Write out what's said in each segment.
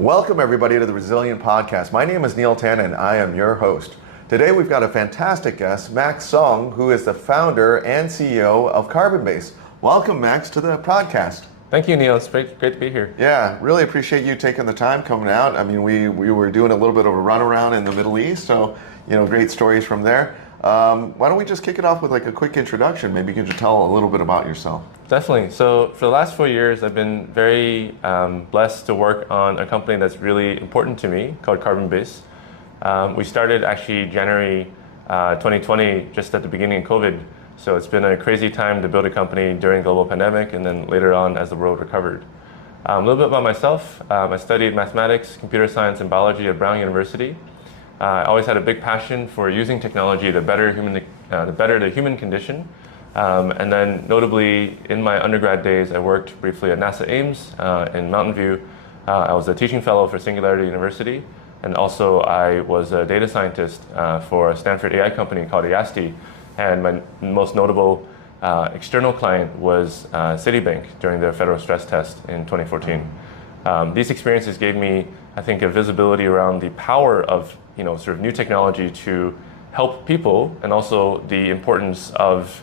Welcome everybody to the Resilient Podcast. My name is Neil Tan and I am your host. Today we've got a fantastic guest, Max Song, who is the founder and CEO of CARBONBASE. Welcome, Max, to the podcast. Thank you, Neil. It's great to be here. Yeah, really appreciate you taking the time coming out. I mean, we were doing a little bit of a runaround in the Middle East, so great stories from there. Why don't we just kick it off with like a quick introduction? Maybe you can just tell a little bit about yourself. Definitely. So for the last 4 years, I've been very blessed to work on a company that's really important to me called CARBONBASE. We started actually January 2020, just at the beginning of COVID. So it's been a crazy time to build a company during the global pandemic and then later on as the world recovered. A little bit about myself. I studied mathematics, computer science, and biology at Brown University. I always had a big passion for using technology to better the human condition. And then notably in my undergrad days, I worked briefly at NASA Ames in Mountain View. I was a teaching fellow for Singularity University. And also I was a data scientist for a Stanford AI company called Ayasdi. And my most notable external client was Citibank during their federal stress test in 2014. These experiences gave me, I think, a visibility around the power of sort of new technology to help people, and also the importance of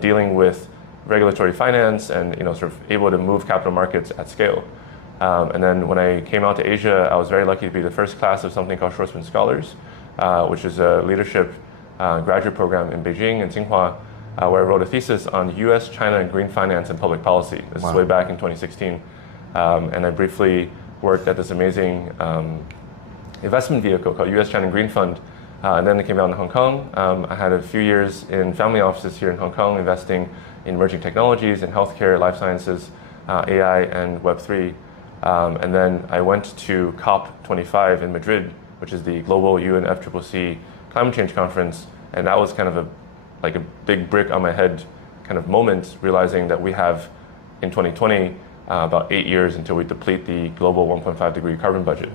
dealing with regulatory finance and sort of able to move capital markets at scale. And then when I came out to Asia, I was very lucky to be the first class of something called Schwarzman Scholars, which is a leadership graduate program in Beijing and Tsinghua, where I wrote a thesis on US, China, and green finance and public policy. This is way back in 2016. And I briefly worked at this amazing investment vehicle called US China Green Fund. And then I came out in Hong Kong. I had a few years in family offices here in Hong Kong, investing in emerging technologies in healthcare, life sciences, AI, and Web3. And then I went to COP25 in Madrid, which is the global UNFCCC climate change conference. And that was kind of a big brick on my head kind of moment, realizing that we have in 2020 about 8 years until we deplete the global 1.5 degree carbon budget.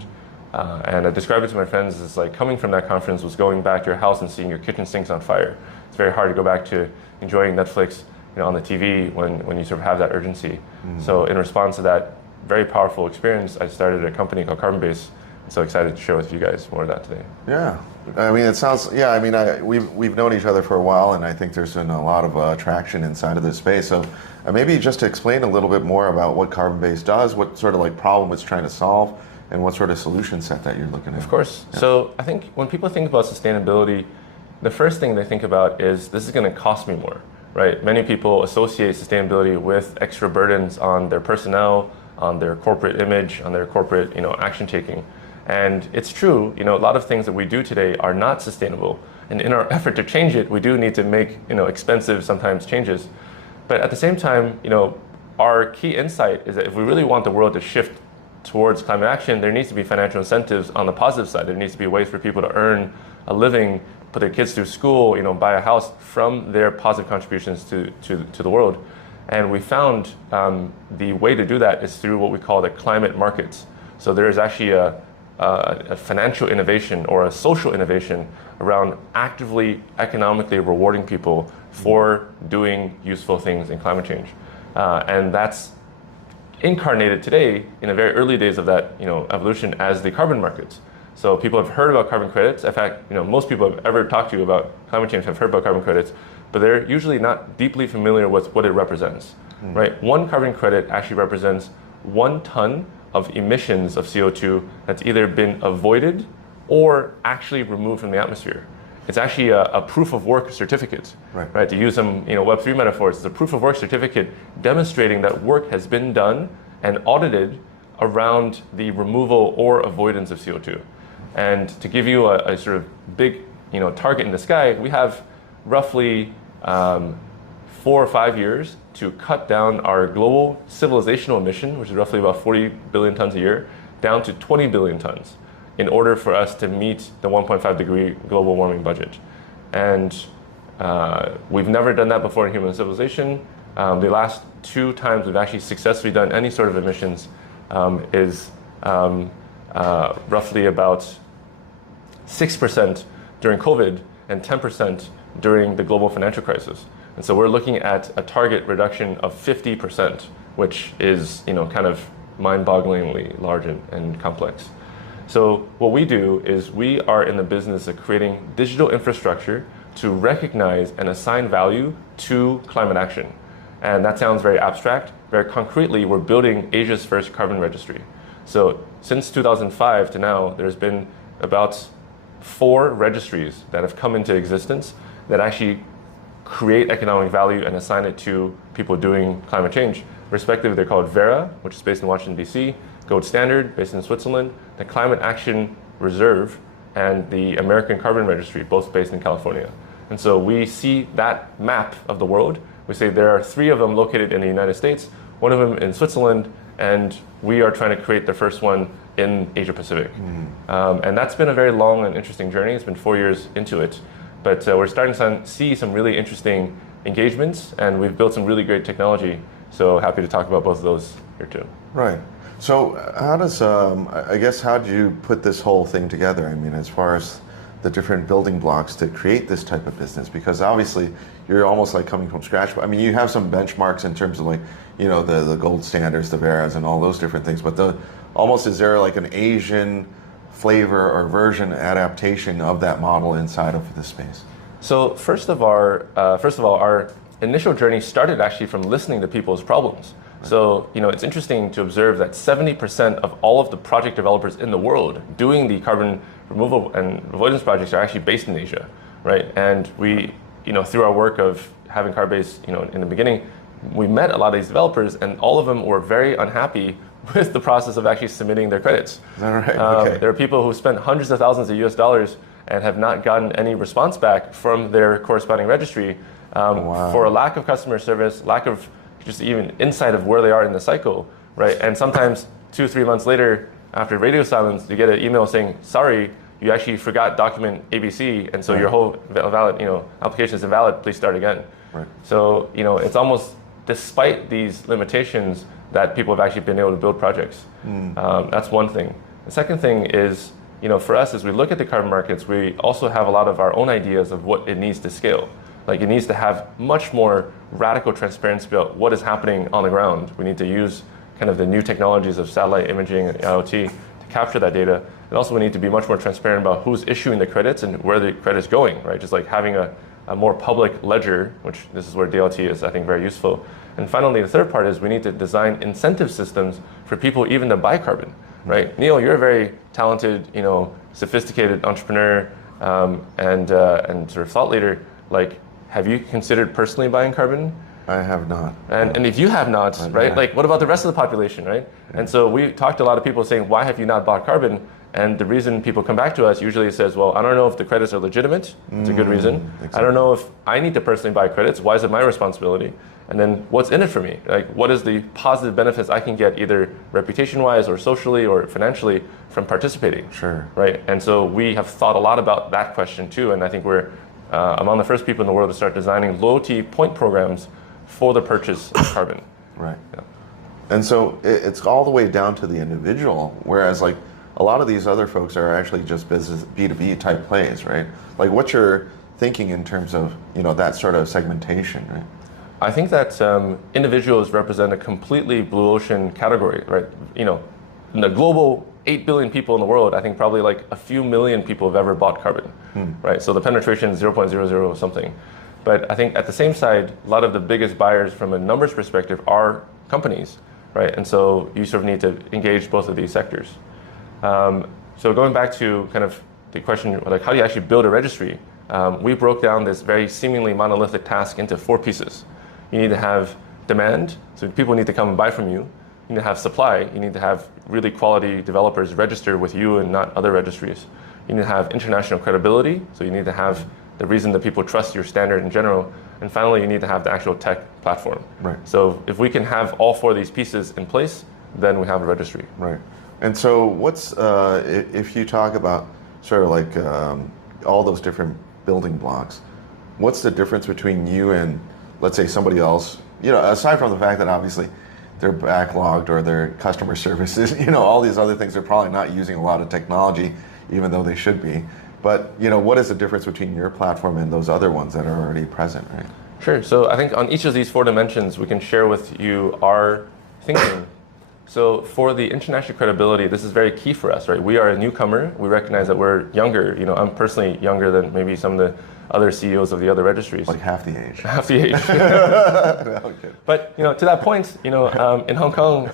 And I describe it to my friends as like coming from that conference was going back to your house and seeing your kitchen sinks on fire. It's very hard to go back to enjoying Netflix on the TV when you sort of have that urgency. So in response to that very powerful experience, I started a company called CARBONBASE. I'm so excited to share with you guys more of that today. Yeah, I mean, it sounds, we've known each other for a while, and I think there's been a lot of traction inside of this space. So maybe just to explain a little bit more about what CARBONBASE does, what sort of like problem it's trying to solve, and what sort of solution set that you're looking at. Of course. Yeah. So I think when people think about sustainability, the first thing they think about is this is going to cost me more, right? Many people associate sustainability with extra burdens on their personnel, on their corporate image, on their corporate action taking. And it's true, a lot of things that we do today are not sustainable. And in our effort to change it, we do need to make expensive sometimes changes. But at the same time, our key insight is that if we really want the world to shift towards climate action, there needs to be financial incentives on the positive side. There needs to be ways for people to earn a living, put their kids through school, buy a house from their positive contributions to the world. And we found the way to do that is through what we call the climate markets. So there is actually a financial innovation or a social innovation around actively economically rewarding people for doing useful things in climate change. And that's incarnated today in the very early days of that evolution as the carbon markets. So people have heard about carbon credits. In fact, most people I've ever talked to about climate change have heard about carbon credits, but they're usually not deeply familiar with what it represents, right? One carbon credit actually represents 1 ton of emissions of CO2 that's either been avoided or actually removed from the atmosphere. It's actually a proof of work certificate, right? To use some Web3 metaphors, it's a proof of work certificate demonstrating that work has been done and audited around the removal or avoidance of CO2. And to give you a sort of big target in the sky, we have roughly 4 or 5 years to cut down our global civilizational emission, which is roughly about 40 billion tons a year, down to 20 billion tons in order for us to meet the 1.5 degree global warming budget. And we've never done that before in human civilization. The last 2 times we've actually successfully done any sort of emissions is roughly about 6% during COVID and 10% during the global financial crisis. And so we're looking at a target reduction of 50%, which is kind of mind-bogglingly large and complex. So what we do is we are in the business of creating digital infrastructure to recognize and assign value to climate action. And that sounds very abstract. Very concretely, we're building Asia's first carbon registry. So since 2005 to now, there's been about 4 registries that have come into existence that actually create economic value and assign it to people doing climate change. Respectively, they're called Verra, which is based in Washington, D.C., Gold Standard, based in Switzerland, the Climate Action Reserve, and the American Carbon Registry, both based in California. And so we see that map of the world. We say there are 3 of them located in the United States, 1 of them in Switzerland, and we are trying to create the first one in Asia Pacific. And that's been a very long and interesting journey. It's been 4 years into it. But we're starting to see some really interesting engagements, and we've built some really great technology. So happy to talk about both of those here too. Right. So how does, I guess, how do you put this whole thing together? I mean, as far as the different building blocks to create this type of business, because obviously you're almost like coming from scratch. I mean, you have some benchmarks in terms of like, you know, the gold standards, the Verras and all those different things, but almost is there like an Asian flavor or version adaptation of that model inside of the space? So first of all, our initial journey started actually from listening to people's problems. So, you know, it's interesting to observe that 70% of all of the project developers in the world doing the carbon removal and avoidance projects are actually based in Asia, right? And we, you know, through our work of having CARBONBASE, you know, in the beginning, we met a lot of these developers, and all of them were very unhappy with the process of actually submitting their credits. Is that right? Okay. There are people who spent hundreds of thousands of US dollars and have not gotten any response back from their corresponding registry for a lack of customer service, lack of just even insight of where they are in the cycle, right? And sometimes 2-3 months later, after radio silence, you get an email saying, sorry, you actually forgot document ABC, and so your whole valid, you know, application is invalid, please start again. Right. So, you know, it's almost despite these limitations that people have actually been able to build projects. That's one thing. The second thing is, you know, for us, as we look at the carbon markets, we also have a lot of our own ideas of what it needs to scale. Like, it needs to have much more radical transparency about what is happening on the ground. We need to use kind of the new technologies of satellite imaging and IoT to capture that data. And also we need to be much more transparent about who's issuing the credits and where the credit's going, right? Just like having a more public ledger, which this is where DLT is, I think, very useful. And finally, the third part is we need to design incentive systems for people even to buy carbon, right? Neil, you're a very talented, you know, sophisticated entrepreneur and sort of thought leader. Like, have you considered personally buying carbon? I have not. And if you have not, right, like what about the rest of the population, right? Yeah. And so we talked to a lot of people saying, why have you not bought carbon? And the reason people come back to us usually says, well, I don't know if the credits are legitimate. It's a good reason. I don't know if I need to personally buy credits. Why is it my responsibility? And then what's in it for me? Like, what is the positive benefits I can get either reputation-wise or socially or financially from participating? Sure. Right? And so we have thought a lot about that question too. And I think we're among the first people in the world to start designing loyalty point programs for the purchase of carbon. Right. Yeah. And so it's all the way down to the individual, whereas like a lot of these other folks are actually just business B2B type plays, right? Like, what's your thinking in terms of, you know, that sort of segmentation, right? I think that individuals represent a completely blue ocean category, right? You know, in the global 8 billion people in the world, I think probably like a few million people have ever bought carbon, right? So the penetration is 0.00 something. But I think at the same side, a lot of the biggest buyers from a numbers perspective are companies, right? And so you sort of need to engage both of these sectors. So going back to kind of the question, like, how do you actually build a registry? We broke down this very seemingly monolithic task into 4 pieces. You need to have demand, so people need to come and buy from you. You need to have supply. You need to have really quality developers register with you and not other registries. You need to have international credibility, so you need to have the reason that people trust your standard in general. And finally, you need to have the actual tech platform. Right. So if we can have all 4 of these pieces in place, then we have a registry. Right. And so what's, if you talk about sort of like all those different building blocks, what's the difference between you and, let's say, somebody else, you know, aside from the fact that obviously they're backlogged or their customer services, you know, all these other things, they're probably not using a lot of technology, even though they should be. But, you know, what is the difference between your platform and those other ones that are already present, right? Sure. So I think on each of these 4 dimensions, we can share with you our thinking. So for the international credibility, this is very key for us, right? We are a newcomer. We recognize that we're younger. You know, I'm personally younger than maybe some of the other CEOs of the other registries. Like half the age. Half the age. No, I'm kidding. But you know, to that point, you know, in Hong Kong,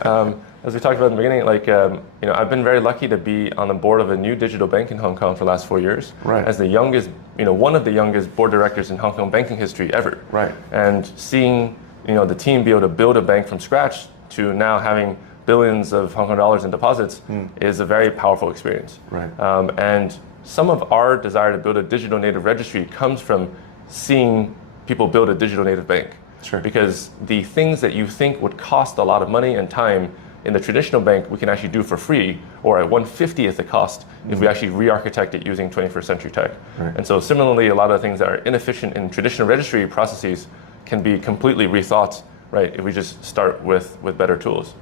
as we talked about in the beginning, like you know, I've been very lucky to be on the board of a new digital bank in Hong Kong for the last 4 years. Right. As the youngest, you know, one of the youngest board directors in Hong Kong banking history ever. Right. And seeing, you know, the team be able to build a bank from scratch to now having billions of Hong Kong dollars in deposits is a very powerful experience. Right. And some of our desire to build a digital native registry comes from seeing people build a digital native bank. Sure. Because the things that you think would cost a lot of money and time in the traditional bank, we can actually do for free or at 1/50th the cost if we actually re-architect it using 21st century tech. Right. And so similarly, a lot of things that are inefficient in traditional registry processes can be completely rethought, right, if we just start with better tools.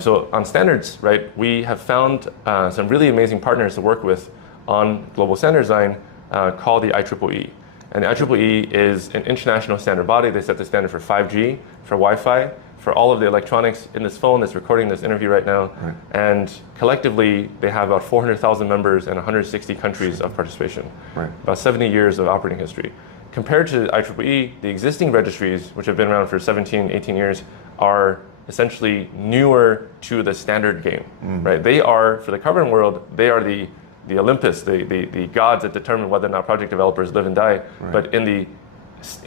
So on standards, right, we have found some really amazing partners to work with on global standard design called the IEEE. And the IEEE is an international standard body. They set the standard for 5G, for Wi-Fi, for all of the electronics in this phone that's recording this interview right now. Right. And collectively, they have about 400,000 members and 160 countries of participation. Right. About 70 years of operating history. Compared to IEEE, the existing registries, which have been around for 17, 18 years, are essentially newer to the standard game, right? They are, for the carbon world, they are the Olympus, the gods that determine whether or not project developers live and die. Right. But in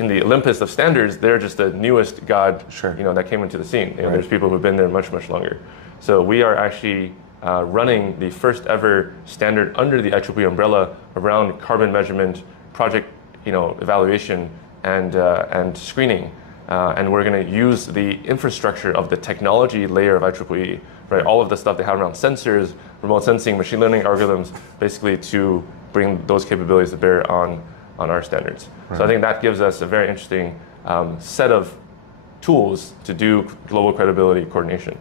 the Olympus of standards, they're just the newest god, Sure. you know, that came into the scene. You know, Right. There's people who've been there much, much longer. So we are actually running the first ever standard under the IEEE umbrella around carbon measurement, project, you know, evaluation, and screening. And we're going to use the infrastructure of the technology layer of IEEE, right? All of the stuff they have around sensors, remote sensing, machine learning algorithms, basically to bring those capabilities to bear on our standards. Right. So I think that gives us a very interesting set of tools to do global credibility coordination.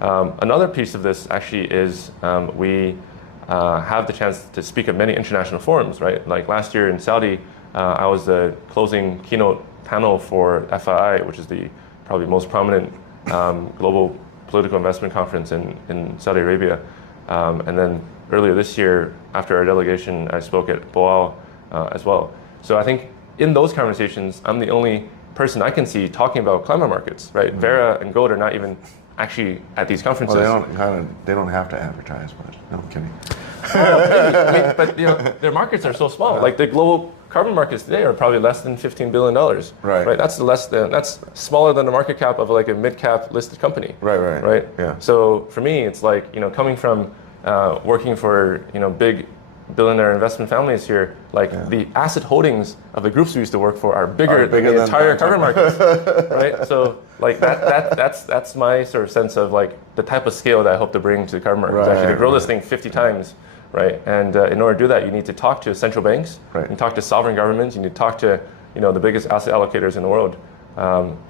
Another piece of this actually is we have the chance to speak at many international forums, right? Like last year in Saudi, I was the closing keynote panel for FII, which is the probably most prominent global political investment conference in Saudi Arabia. And then earlier this year, after our delegation, I spoke at Boao as well. So I think in those conversations, I'm the only person I can see talking about climate markets, right? Vera and Gold are not even actually at these conferences. Well, they don't have to advertise, but no, I'm kidding. I mean, but you know, their markets are so small. Like the global carbon markets today are probably less than $15 billion. Right. That's smaller than the market cap of like a mid-cap listed company. Right. Yeah. So for me, it's like, you know, coming from working for, you know, big billionaire investment families here, like the asset holdings of the groups we used to work for are bigger than the entire carbon markets, right? So like that's my sort of sense of like the type of scale that I hope to bring to the carbon markets. Actually, to grow this thing 50 times, right? And in order to do that, you need to talk to central banks, right. You need to talk to sovereign governments, you need to talk to, you know, the biggest asset allocators in the world,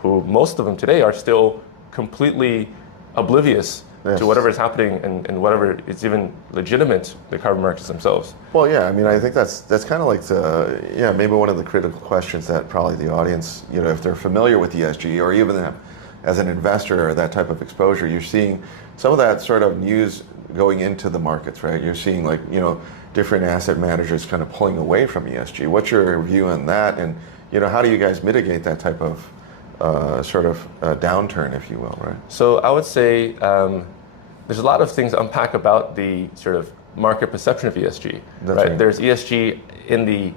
who most of them today are still completely oblivious to whatever is happening and whatever is even legitimate, the carbon markets themselves. Well, yeah, I mean, I think that's kind of like maybe one of the critical questions that probably the audience, you know, if they're familiar with ESG or even as an investor or that type of exposure, you're seeing some of that sort of news going into the markets, right? You're seeing like, you know, different asset managers kind of pulling away from ESG. What's your view on that? And, you know, how do you guys mitigate that type of downturn, if you will, right? So I would say there's a lot of things to unpack about the sort of market perception of ESG. Right? There's ESG in the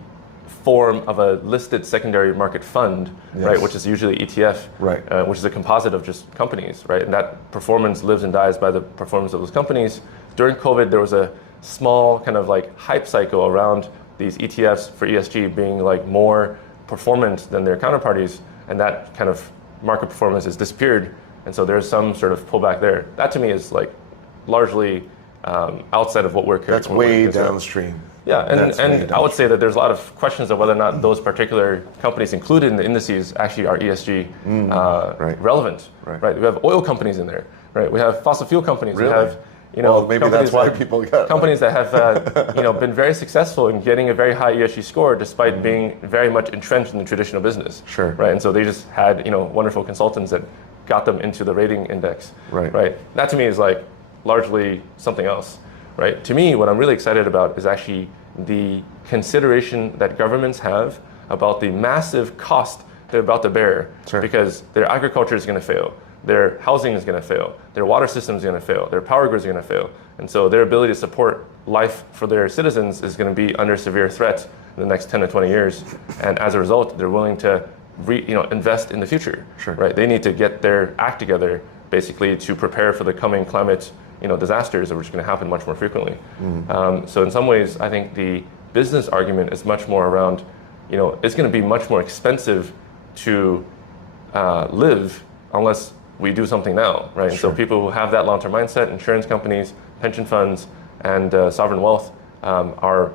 form of a listed secondary market fund, right, which is usually ETF, right, which is a composite of just companies, right, and that performance lives and dies by the performance of those companies. During COVID, there was a small kind of like hype cycle around these ETFs for ESG being like more performant than their counterparties, and that kind of market performance has disappeared, and so there's some sort of pullback there. That to me is like largely outside of what we're That's way downstream. Yeah, and I would say that there's a lot of questions of whether or not those particular companies included in the indices actually are ESG relevant. Right. We have oil companies in there. Right. We have fossil fuel companies. Really? We have Well, maybe that's why people got companies that have been very successful in getting a very high ESG score despite being very much entrenched in the traditional business. Sure. Right, and so they just had wonderful consultants that got them into the rating index. Right. Right. That to me is like largely something else. Right. To me, what I'm really excited about is actually the consideration that governments have about the massive cost they're about to bear. Sure. Because their agriculture is going to fail, their housing is going to fail, their water system is going to fail, their power grids are going to fail. And so their ability to support life for their citizens is going to be under severe threat in the next 10 to 20 years. And as a result, they're willing to invest in the future. Sure. Right? They need to get their act together basically to prepare for the coming climate disasters that are just going to happen much more frequently. So in some ways, I think the business argument is much more around, it's going to be much more expensive to live unless we do something now, right? Sure. And so people who have that long-term mindset, insurance companies, pension funds, and sovereign wealth are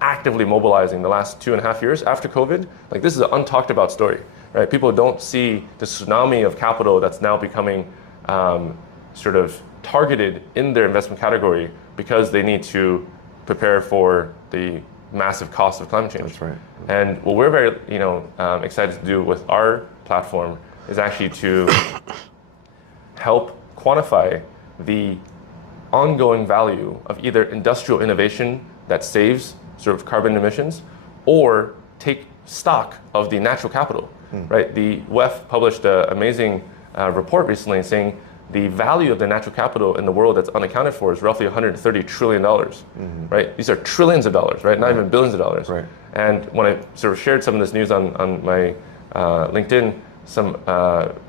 actively mobilizing the last 2.5 years after COVID. Like, this is an untalked about story, right? People don't see the tsunami of capital that's now becoming sort of targeted in their investment category because they need to prepare for the massive cost of climate change. That's right. And what we're very excited to do with our platform is actually to help quantify the ongoing value of either industrial innovation that saves sort of carbon emissions, or take stock of the natural capital. Right? The WEF published an amazing report recently saying the value of the natural capital in the world that's unaccounted for is roughly $130 trillion. Right? These are trillions of dollars, right? Not even billions of dollars. Right. And when I sort of shared some of this news on my LinkedIn, some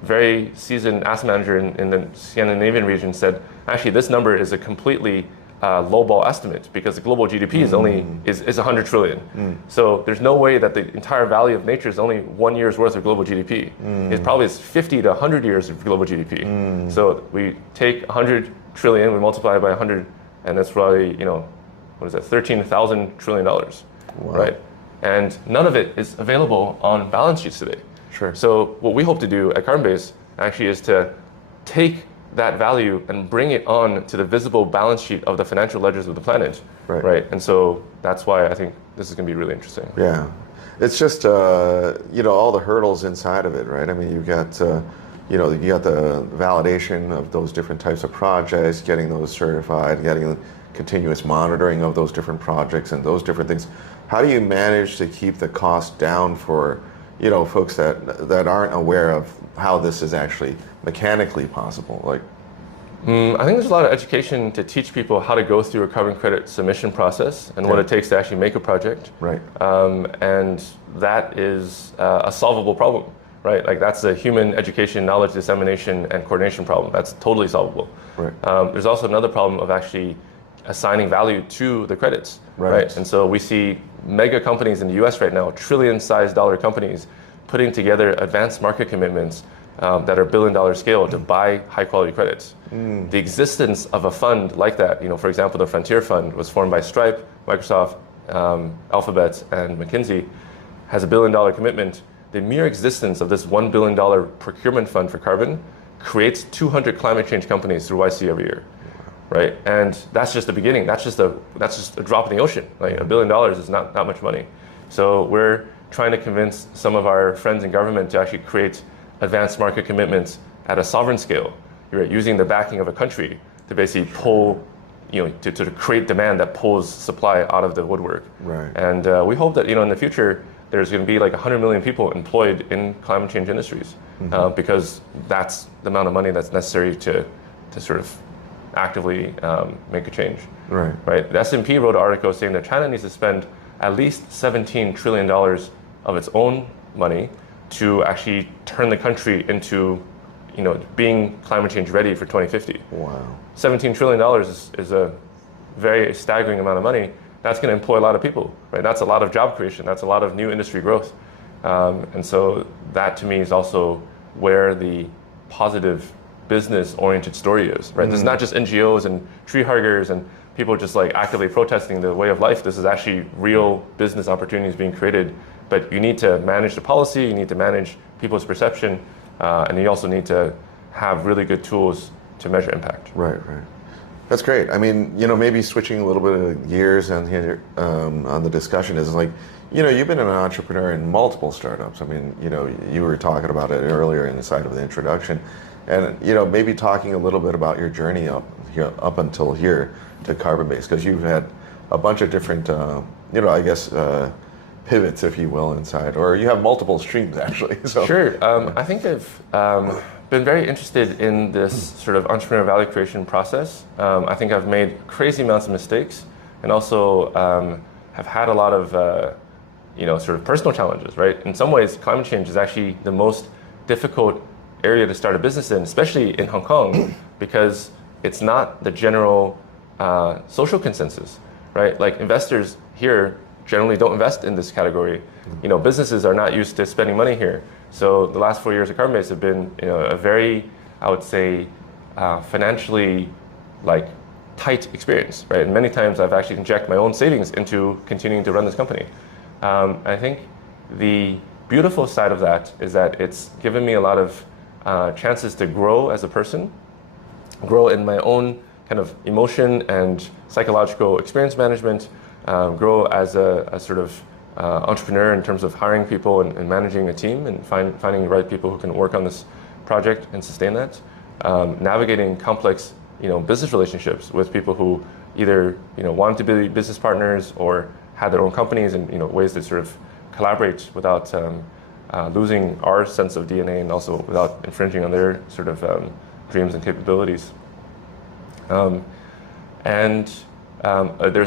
very seasoned asset manager in the Scandinavian region said, actually, this number is a completely lowball estimate because the global GDP is only is 100 trillion. So there's no way that the entire value of nature is only 1 year's worth of global GDP. It probably is 50 to 100 years of global GDP. So we take 100 trillion, we multiply it by 100, and that's probably, what is that, $13,000 trillion, right? And none of it is available on balance sheets today. Sure. So what we hope to do at CarbonBase actually is to take that value and bring it on to the visible balance sheet of the financial ledgers of the planet. Right. And so that's why I think this is going to be really interesting. Yeah. It's just, all the hurdles inside of it, right? I mean, you got the validation of those different types of projects, getting those certified, getting continuous monitoring of those different projects and those different things. How do you manage to keep the cost down for folks that aren't aware of how this is actually mechanically possible? Like, I think there's a lot of education to teach people how to go through a carbon credit submission process and what it takes to actually make a project. Right. And that is a solvable problem, right? Like, that's a human education, knowledge dissemination, and coordination problem. That's totally solvable. Right. There's also another problem of actually assigning value to the credits, right? And so we see mega companies in the US right now, trillion-sized dollar companies, putting together advanced market commitments that are billion-dollar scale to buy high-quality credits. The existence of a fund like that, for example, the Frontier Fund was formed by Stripe, Microsoft, Alphabet, and McKinsey, has $1 billion commitment. The mere existence of this $1 billion procurement fund for carbon creates 200 climate change companies through YC every year. Right, and that's just the beginning. That's just a drop in the ocean. Like, $1 billion is not much money. So we're trying to convince some of our friends in government to actually create advanced market commitments at a sovereign scale, right, using the backing of a country to basically pull, to create demand that pulls supply out of the woodwork. Right. And we hope that in the future there's going to be like 100 million people employed in climate change industries, because that's the amount of money that's necessary to sort of actively make a change. Right. The S&P wrote an article saying that China needs to spend at least $17 trillion of its own money to actually turn the country into, being climate change ready for 2050. Wow. $17 trillion is a very staggering amount of money. That's going to employ a lot of people, right? That's a lot of job creation. That's a lot of new industry growth. And so that to me is also where the positive business-oriented story is, right? This is not just NGOs and tree huggers and people just like actively protesting the way of life. This is actually real business opportunities being created, but you need to manage the policy, you need to manage people's perception, and you also need to have really good tools to measure impact. Right. That's great. I mean, maybe switching a little bit of gears on here on the discussion is like, you've been an entrepreneur in multiple startups. I mean, you were talking about it earlier inside of the introduction, and maybe talking a little bit about your journey up until here to CarbonBase, because you've had a bunch of different, I guess, pivots, if you will, inside, or you have multiple streams actually. So. Sure. I think I've been very interested in this sort of entrepreneurial value creation process. I think I've made crazy amounts of mistakes, and also have had a lot of sort of personal challenges, right? In some ways, climate change is actually the most difficult area to start a business in, especially in Hong Kong, because it's not the general social consensus, right? Like investors here generally don't invest in this category. Businesses are not used to spending money here. So the last 4 years of CarbonBase have been, a very, I would say, financially tight experience, right? And many times I've actually injected my own savings into continuing to run this company. I think the beautiful side of that is that it's given me a lot of chances to grow as a person, grow in my own kind of emotion and psychological experience management, grow as a sort of entrepreneur in terms of hiring people and managing a team and finding the right people who can work on this project and sustain that, navigating complex business relationships with people who either wanted to be business partners or had their own companies, and ways to sort of collaborate without losing our sense of DNA and also without infringing on their sort of dreams and capabilities. There's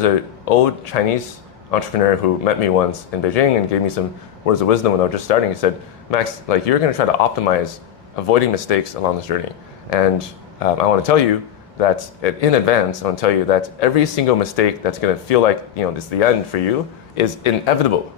an old Chinese entrepreneur who met me once in Beijing and gave me some words of wisdom when I was just starting. He said, Max, you're going to try to optimize avoiding mistakes along this journey. And I want to tell you that in advance, I want to tell you that every single mistake that's going to feel like this is the end for you is inevitable.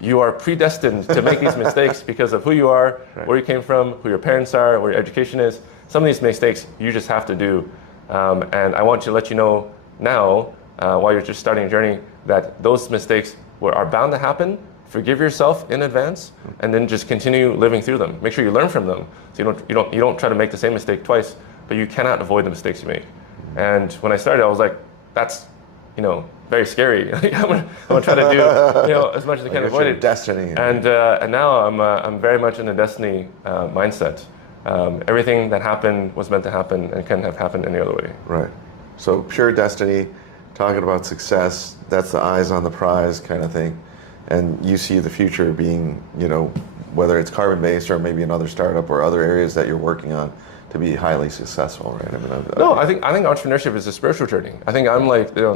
You are predestined to make these mistakes because of who you are, right, where you came from, who your parents are, where your education is. Some of these mistakes you just have to do. And I want to let you know now, while you're just starting a journey, that those mistakes are bound to happen. Forgive yourself in advance, and then just continue living through them. Make sure you learn from them, so you don't try to make the same mistake twice. But you cannot avoid the mistakes you make. And when I started, I was like, that's very scary. I'm gonna try to do as much as I can avoid it. Destiny. And now I'm very much in a destiny mindset. Everything that happened was meant to happen and couldn't have happened any other way. Right. So pure destiny, talking about success, that's the eyes on the prize kind of thing. And you see the future being, whether it's CarbonBase or maybe another startup or other areas that you're working on, to be highly successful, right? I think entrepreneurship is a spiritual journey. I think I'm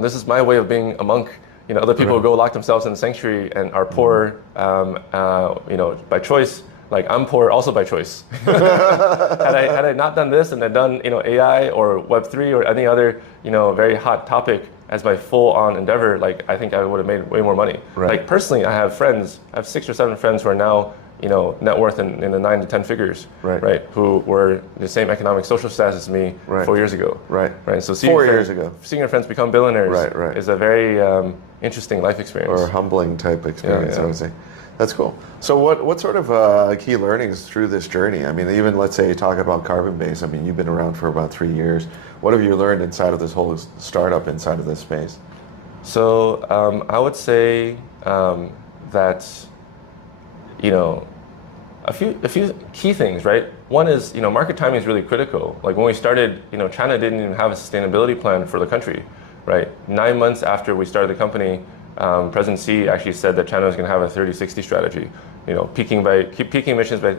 this is my way of being a monk. Other people who go lock themselves in the sanctuary and are poor, by choice. I'm poor also by choice. had I not done this and had done AI or Web3 or any other very hot topic as my full-on endeavor, I think I would have made way more money. Right. Personally, I have 6 or 7 friends who are now net worth in the 9 to 10 figures, right? Who were the same economic social status as me 4 years ago, right? So 4 years ago, seeing your friends become billionaires, right, is a very interesting life experience, or a humbling type experience. I would say. That's cool. So what sort of key learnings through this journey? I mean, even let's say talk about CarbonBase. I mean, you've been around for about 3 years. What have you learned inside of this whole startup, inside of this space? So I would say that a few key things, right? One is market timing is really critical. When we started, China didn't even have a sustainability plan for the country, right? 9 months after we started the company, President Xi actually said that China was going to have a 30-60 strategy, peaking emissions by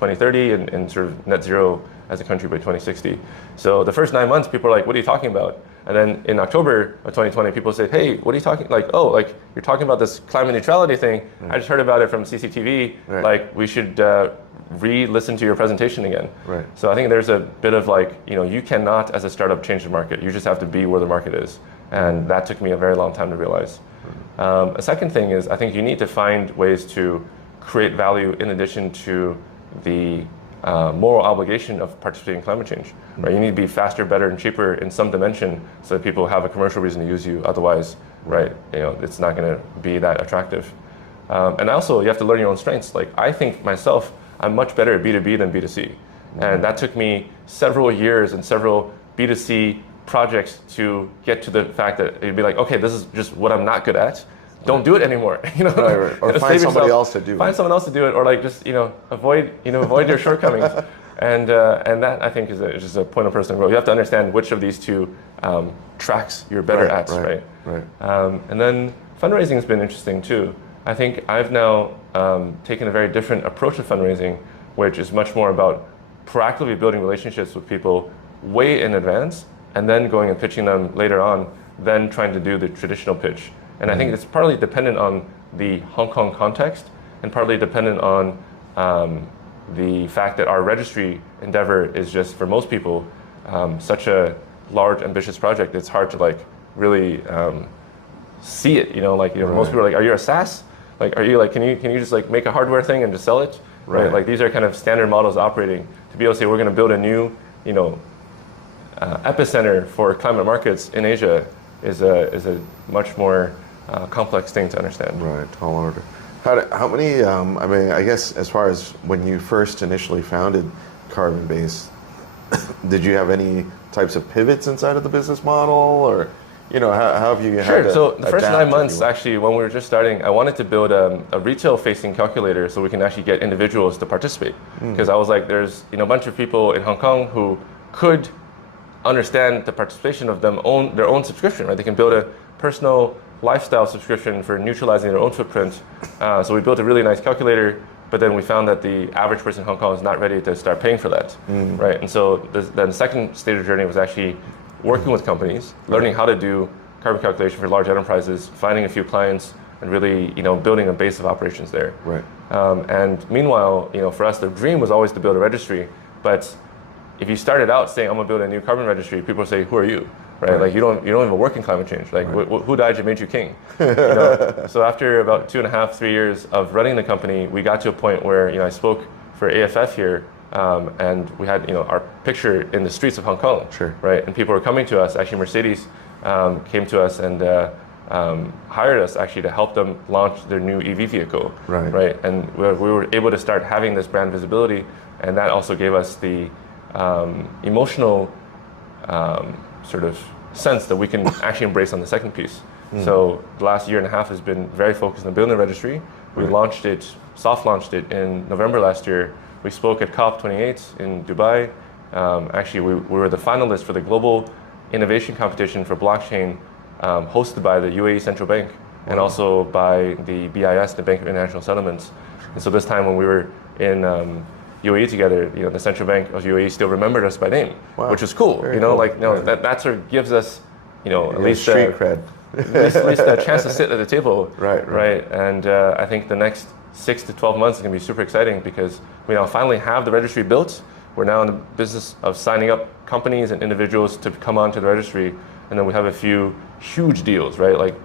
2030 and sort of net zero as a country by 2060. So the first 9 months, people are like, what are you talking about? And then in October of 2020, people said, hey, what are you talking, you're talking about this climate neutrality thing. I just heard about it from CCTV. Right. We should re-listen to your presentation again. Right. So I think there's a bit of you cannot as a startup change the market. You just have to be where the market is. And that took me a very long time to realize. A second thing is I think you need to find ways to create value in addition to the moral obligation of participating in climate change. Right? You need to be faster, better, and cheaper in some dimension so that people have a commercial reason to use you. Otherwise, right, it's not going to be that attractive. And also, you have to learn your own strengths. I think myself, I'm much better at B2B than B2C. And that took me several years and several B2C projects to get to the fact that it'd be like, okay, this is just what I'm not good at. Don't do it anymore. Right. Or find somebody else to do it. Find someone else to do it, or like just avoid your shortcomings. And that I think is just a point of personal growth. You have to understand which of these two tracks you're better at, right? And then fundraising has been interesting too. I think I've now taken a very different approach to fundraising, which is much more about proactively building relationships with people way in advance, and then going and pitching them later on, then trying to do the traditional pitch. And I think it's partly dependent on the Hong Kong context, and partly dependent on the fact that our registry endeavor is just, for most people, such a large, ambitious project. It's hard to like really see it. Most people are like, "Are you a SaaS? Like, are you like, can you just like make a hardware thing and just sell it?" Right? Like these are kind of standard models operating. To be able to say we're going to build a new, epicenter for climate markets in Asia is a much more complex thing to understand. Right, tall order. How many, I guess as far as when you first initially founded CarbonBase, did you have any types of pivots inside of the business model, or, how have you had to So the first adapt, 9 months, actually, when we were just starting, I wanted to build a retail-facing calculator so we can actually get individuals to participate. Because I was like, there's a bunch of people in Hong Kong who could understand the participation of their own subscription, right? They can build a personal lifestyle subscription for neutralizing their own footprint. So we built a really nice calculator, but then we found that the average person in Hong Kong is not ready to start paying for that, right? And so then the second stage of the journey was actually working with companies, learning how to do carbon calculation for large enterprises, finding a few clients, and really building a base of operations there. Right. And meanwhile, for us, the dream was always to build a registry, but if you started out saying, I'm going to build a new carbon registry, people say, who are you? Right? Like you don't even work in climate change. Like who died you made you king? So after about 2.5, 3 years of running the company, we got to a point where I spoke for AFF here, and we had our picture in the streets of Hong Kong. Sure. Right? And people were coming to us. Actually, Mercedes came to us and hired us actually to help them launch their new EV vehicle. Right? And we were able to start having this brand visibility, and that also gave us the emotional sort of sense that we can actually embrace on the second piece. So the last 1.5 years has been very focused on building the registry. We launched it, soft launched it in November last year. We spoke at COP28 in Dubai. Actually, we were the finalists for the Global Innovation Competition for Blockchain, hosted by the UAE Central Bank and also by the BIS, the Bank of International Settlements. And so this time when we were in UAE together, the Central Bank of UAE still remembered us by name, which is cool. Cool. That sort of gives us, at least street cred, at least a chance to sit at the table. Right. And I think the next 6 to 12 months is going to be super exciting because we now finally have the registry built. We're now in the business of signing up companies and individuals to come onto the registry, and then we have a few huge deals, right? Like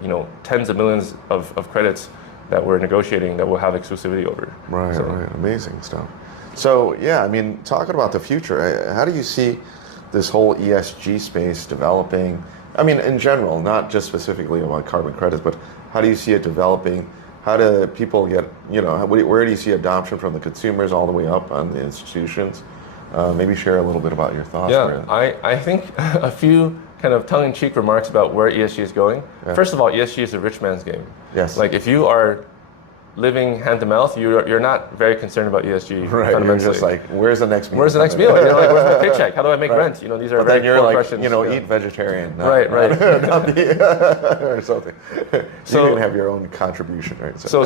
tens of millions of credits that we're negotiating that we'll have exclusivity over. Right. Amazing stuff. So yeah, talking about the future, how do you see this whole ESG space developing? In general, not just specifically about carbon credits, but how do you see it developing? How do people get, where do you see adoption from the consumers all the way up on the institutions? Maybe share a little bit about your thoughts. Yeah, I think a few kind of tongue-in-cheek remarks about where ESG is going. Yeah. First of all, ESG is a rich man's game. Yes. Like if you are living hand to mouth, you're not very concerned about ESG. Right. You're just like, where's the next meal? Where's the next meal? Where's my paycheck? How do I make rent? These are very core questions. Eat vegetarian. Right. Or something. So you can have your own contribution, right? So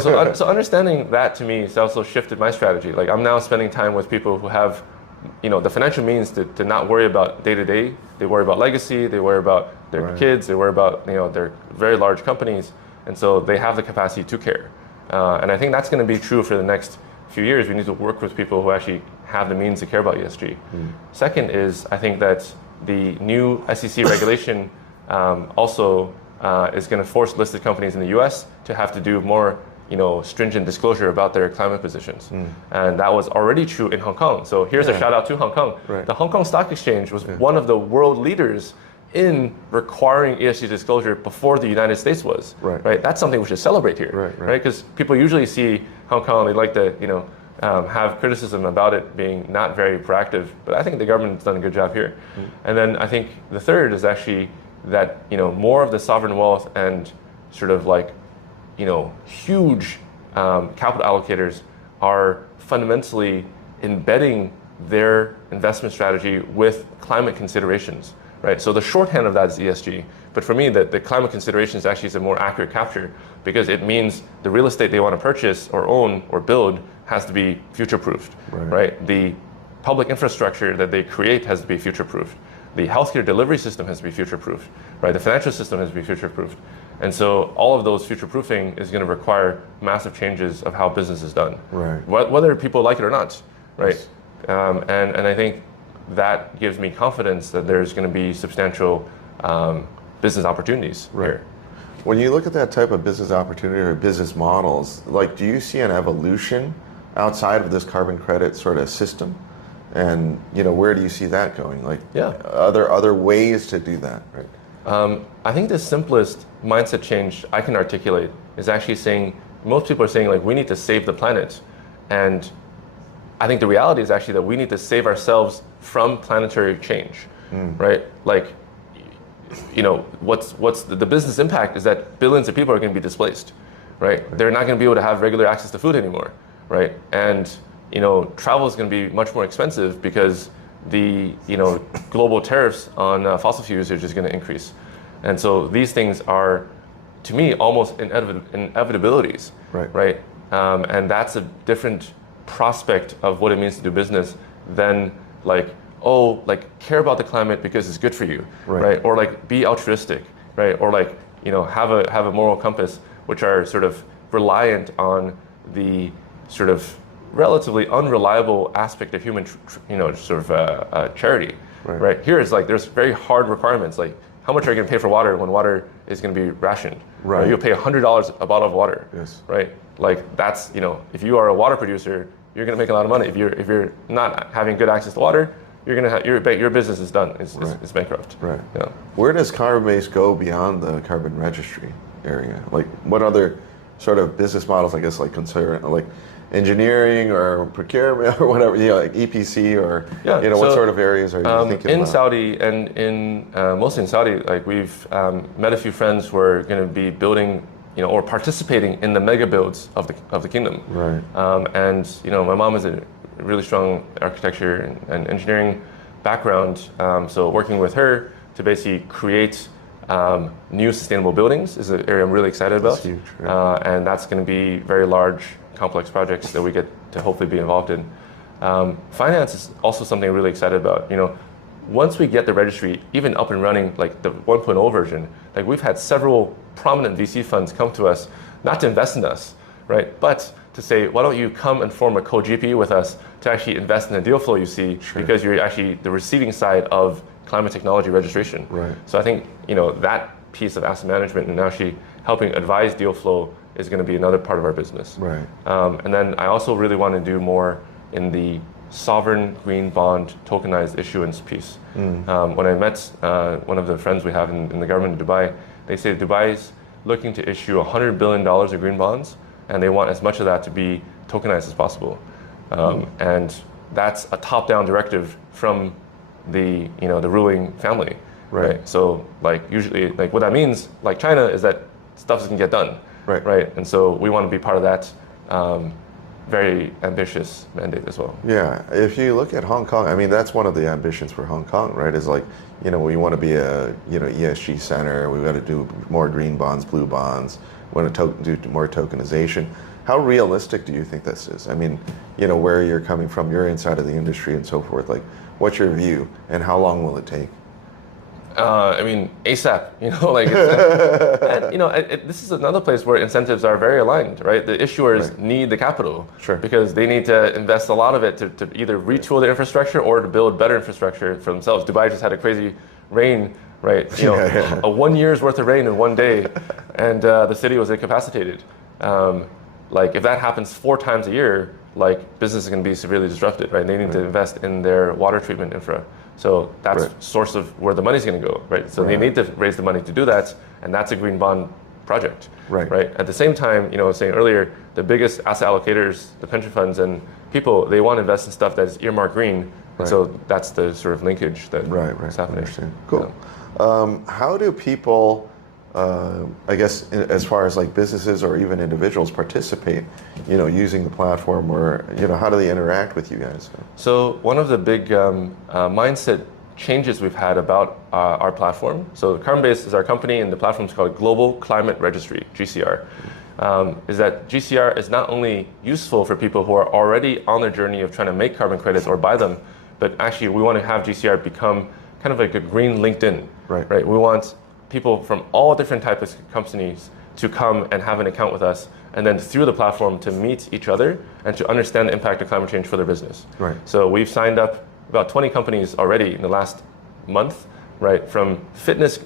understanding that to me has also shifted my strategy. Like I'm now spending time with people who have, the financial means to not worry about day to day. They worry about legacy. They worry about their kids. They worry about their very large companies, and so they have the capacity to care. And I think that's going to be true for the next few years. We need to work with people who actually have the means to care about ESG. Second is, I think that the new SEC regulation also is going to force listed companies in the US to have to do more stringent disclosure about their climate positions. And that was already true in Hong Kong. So here's a shout out to Hong Kong. Right. The Hong Kong Stock Exchange was one of the world leaders in requiring ESG disclosure before the United States was. Right. That's something we should celebrate here. Right. Because people usually see Hong Kong, they like the have criticism about it being not very proactive, but I think the government's done a good job here. And then I think the third is actually that more of the sovereign wealth and sort of like huge capital allocators are fundamentally embedding their investment strategy with climate considerations, right? So the shorthand of that is ESG, but for me, the climate considerations actually is a more accurate capture because it means the real estate they want to purchase or own or build has to be future-proofed, right? The public infrastructure that they create has to be future-proofed. The healthcare delivery system has to be future-proofed, right? The financial system has to be future-proofed. And so all of those future-proofing is going to require massive changes of how business is done, whether people like it or not, right? Yes. And I think that gives me confidence that there's going to be substantial business opportunities here. When you look at that type of business opportunity or business models, like, do you see an evolution outside of this carbon credit sort of system? And where do you see that going? Like, other ways to do that, right? I think the simplest mindset change I can articulate is actually saying, most people are saying, like, we need to save the planet. And I think the reality is actually that we need to save ourselves from planetary change, right? Like, what's the business impact is that billions of people are going to be displaced, right? They're not going to be able to have regular access to food anymore, right? And travel is going to be much more expensive because the global tariffs on fossil fuel usage is going to increase. And so these things are, to me, almost inevitabilities, right? And that's a different prospect of what it means to do business than care about the climate because it's good for you, right? Or like be altruistic, right? Or like have a moral compass, which are sort of reliant on the sort of relatively unreliable aspect of human charity, right? Here it's like there's very hard requirements, like how much are you going to pay for water when water is going to be rationed? Right. You'll pay $100 a bottle of water, right? Like that's if you are a water producer, you're going to make a lot of money. If you're not having good access to water, you're going to your business is done. It's bankrupt. Right. Yeah. Where does CarbonBase go beyond the carbon registry area? Like what other sort of business models, I guess, like consider like engineering or procurement or whatever, like EPC or what sort of areas are you thinking in about? Saudi and in mostly in Saudi, like we've met a few friends who are going to be building or participating in the mega builds of the kingdom. Right. And my mom is a really strong architecture and engineering background, so working with her to basically create new sustainable buildings is an area I'm really excited about. That's huge, right? And that's going to be very large, complex projects that we get to hopefully be involved in. Finance is also something I'm really excited about. Once we get the registry even up and running, like the 1.0 version, like we've had several prominent VC funds come to us, not to invest in us, right? But to say, why don't you come and form a co-GP with us to actually invest in the deal flow you see, because you're actually the receiving side of climate technology registration. Right. So I think that piece of asset management and actually helping advise deal flow is going to be another part of our business. Right. And then I also really want to do more in the sovereign green bond tokenized issuance piece. When I met one of the friends we have in the government of Dubai, they say Dubai is looking to issue $100 billion of green bonds, and they want as much of that to be tokenized as possible. And that's a top-down directive from the the ruling family. Right. So like usually like what that means, like China, is that stuff can get done. Right. And so we want to be part of that very ambitious mandate as well. Yeah. If you look at Hong Kong, I mean, that's one of the ambitions for Hong Kong, right? Is like, we want to be a, ESG center. We've got to do more green bonds, blue bonds. We want to do more tokenization. How realistic do you think this is? I mean, where you're coming from, you're inside of the industry and so forth. Like, what's your view and how long will it take? I mean, ASAP, like, this is another place where incentives are very aligned, right? The issuers need the capital because they need to invest a lot of it to either retool their infrastructure or to build better infrastructure for themselves. Dubai just had a crazy rain, right? A 1 year's worth of rain in one day, and the city was incapacitated. Like, if that happens 4 times a year, like, business is going to be severely disrupted, right? They need to invest in their water treatment infra. So that's source of where the money's going to go, right? So they need to raise the money to do that, and that's a green bond project. Right. Right. At the same time, I was saying earlier, the biggest asset allocators, the pension funds and people, they want to invest in stuff that's earmarked green. And so that's the sort of linkage that is happening. Understand. Cool. How do people, I guess, as far as like businesses or even individuals participate, using the platform, or how do they interact with you guys? So one of the big mindset changes we've had about our platform. So CarbonBase is our company, and the platform is called Global Climate Registry, GCR. Is that GCR is not only useful for people who are already on their journey of trying to make carbon credits or buy them, but actually we want to have GCR become kind of like a green LinkedIn. Right. We want people from all different types of companies to come and have an account with us, and then through the platform to meet each other and to understand the impact of climate change for their business. Right. So we've signed up about 20 companies already in the last month, right? From fitness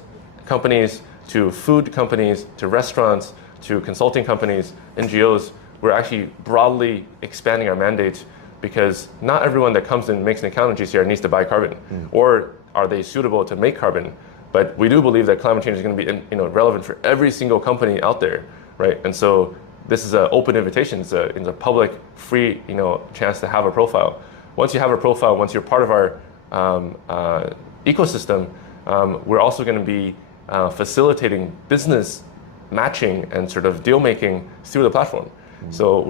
companies to food companies to restaurants to consulting companies, NGOs. We're actually broadly expanding our mandate, because not everyone that comes and makes an account in GCR needs to buy carbon, or are they suitable to make carbon. But we do believe that climate change is going to be relevant for every single company out there, right? And so this is an open invitation. It's a public, free chance to have a profile. Once you have a profile, once you're part of our ecosystem, we're also going to be facilitating business matching and sort of deal making through the platform. So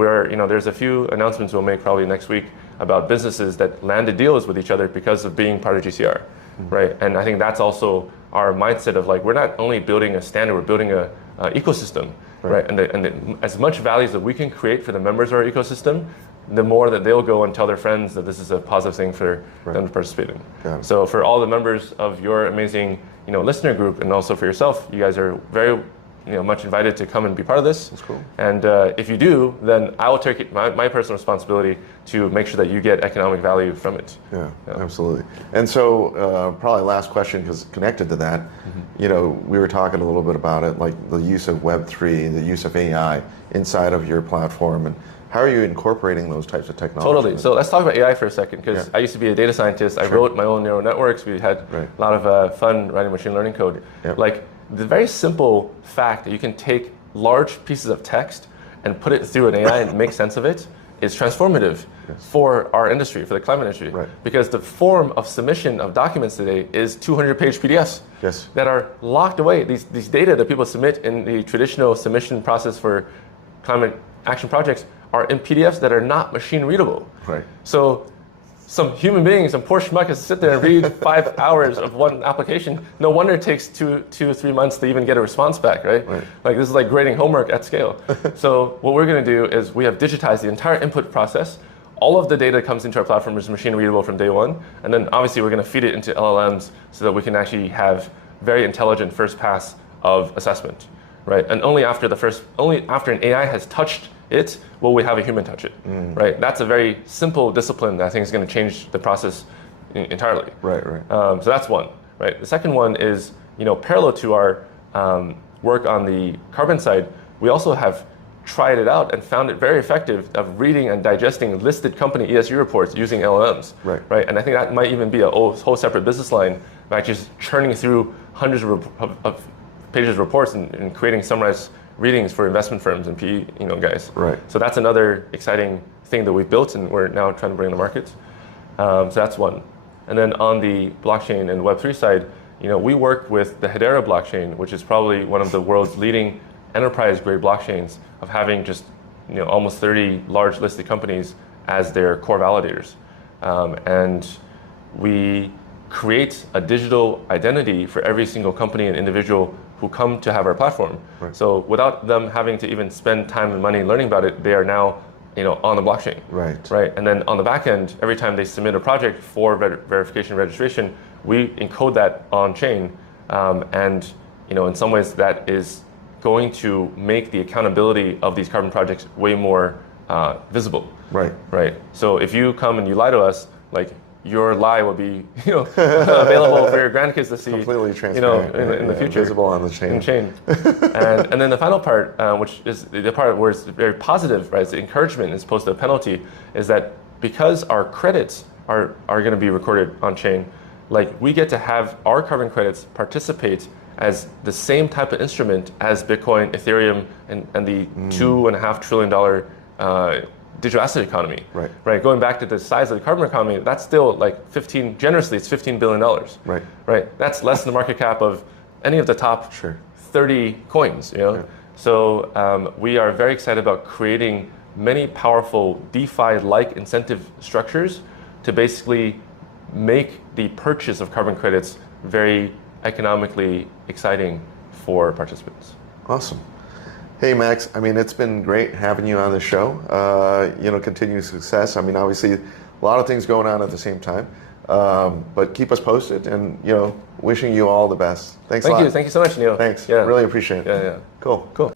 there's a few announcements we'll make probably next week about businesses that landed deals with each other because of being part of GCR, right? And I think that's also our mindset of like, we're not only building a standard, we're building a ecosystem, right? And as much value that we can create for the members of our ecosystem, the more that they'll go and tell their friends that this is a positive thing for them to participate in. So for all the members of your amazing listener group, and also for yourself, you guys are very much invited to come and be part of this. That's cool. And if you do, then I will take it, my personal responsibility to make sure that you get economic value from it. Yeah. Absolutely. And so probably last question, because connected to that, we were talking a little bit about it, like the use of Web3, the use of AI inside of your platform, and how are you incorporating those types of technology? Totally. So let's talk about AI for a second, because I used to be a data scientist. I wrote my own neural networks. We had a lot of fun writing machine learning code. Like the very simple fact that you can take large pieces of text and put it through an AI and make sense of it is transformative for our industry, for the climate industry. Because the form of submission of documents today is 200-page PDFs that are locked away. These data that people submit in the traditional submission process for climate action projects are in PDFs that are not machine readable. So some human being, some poor schmuck has to sit there and read 5 hours of one application. No wonder it takes 2-3 months to even get a response back, right? Like this is like grading homework at scale. So what we're going to do is we have digitized the entire input process. All of the data that comes into our platform is machine readable from day one. And then obviously we're going to feed it into LLMs so that we can actually have very intelligent first pass of assessment, right? And only after an AI has touched it will we have a human touch it, right? That's a very simple discipline that I think is going to change the process entirely. So that's one, right? The second one is, parallel to our work on the carbon side, we also have tried it out and found it very effective of reading and digesting listed company ESG reports using LLMs, right? And I think that might even be a whole separate business line by just churning through hundreds of pages of reports and creating summarized readings for investment firms and PE, guys. So that's another exciting thing that we've built and we're now trying to bring to market. So that's one. And then on the blockchain and Web3 side, we work with the Hedera blockchain, which is probably one of the world's leading enterprise-grade blockchains, of having just almost 30 large listed companies as their core validators. And we create a digital identity for every single company and individual who come to have our platform. So without them having to even spend time and money learning about it, they are now on the blockchain. And then on the back end, every time they submit a project for verification registration, we encode that on chain. And in some ways that is going to make the accountability of these carbon projects way more visible. So if you come and you lie to us, like your lie will be available for your grandkids to see. Completely transparent. In the future. Visible on the chain. And then the final part, which is the part where it's very positive, right? It's the encouragement as opposed to a penalty, is that because our credits are going to be recorded on chain, like we get to have our carbon credits participate as the same type of instrument as Bitcoin, Ethereum, and the $2.5 trillion digital asset economy. Right. Going back to the size of the carbon economy, that's still like generously, it's $15 billion. Right. That's less than the market cap of any of the top 30 coins. Yeah. So we are very excited about creating many powerful DeFi-like incentive structures to basically make the purchase of carbon credits very economically exciting for participants. Awesome. Hey Max, I mean, it's been great having you on the show. Continued success. I mean, obviously a lot of things going on at the same time, but keep us posted, and wishing you all the best. Thanks a lot. Thank you so much, Neil. Thanks. Yeah. Really appreciate it. Yeah. Cool.